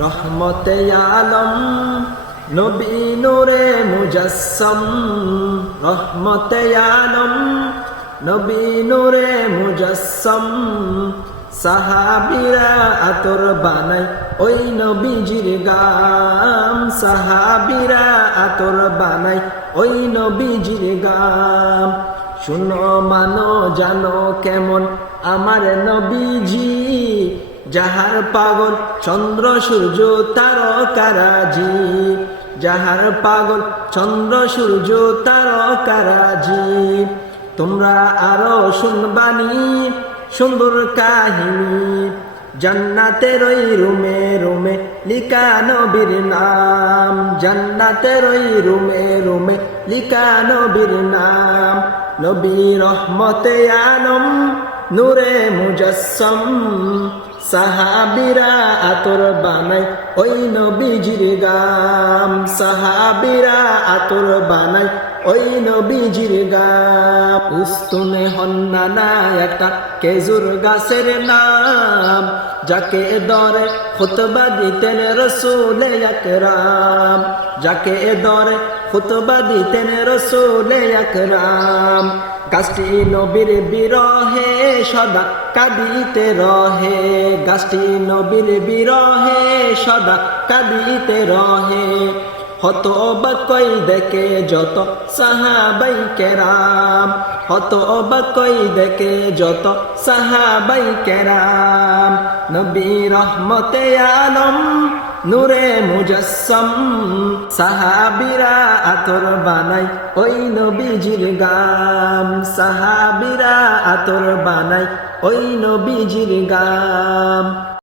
রহমতে আলম নবী নূরে মুজাসসাম, রহমতে আলম নবী নূরে মুজাসসাম। সাহাবীরা আতর বানাই ওই নবীজির গাম, সাহাবীরা আতর বানাই ওই নবীজির গাম। শুনো মানো জানো কেমন আমার নবীজি, যাহার পাগল চন্দ্র সূর্য তারকারাজি, যাহার পাগল চন্দ্র সূর্য তারকারাজি। তোমরা আরো শুনবানি সুন্দর কাহিনী, জান্নাতের ওই রুমে রুমে লিখা নবীর নাম, জান্নাতের ওই রুমে রুমে লিখা নবীর নাম। নবী রহমতে আলম নূরে মুজাসসাম, সাহাবীরা আতর বানাই ওই নবীজির গাম, সাহাবীরা আতর বানাই ওই নবীজির গাম। উস্তুনে হন্নানা একটা খেজুর গাছের নাম, যাকে ধরে খুতবা দিতেন রসুল আকরাম, যাকে ধরে খুতবা দিতেন রসুল আকরাম। গাছটি নবীর বিরহে সদা কাঁদিতে রহে, গাছটি নবীর বিরহে সদা কাঁদিতে রহে। হতবাক দেখে যত সাহাবাই কেরাম, হতবাক দেখে যত সাহাবাই কেরাম। নবী রহমতে আলম নূরে মুজাসসাম, সাহাবীরা আতর বানাই ওই নবীজির গাম, সাহাবীরা আতর বানাই ওই নবীজির গাম।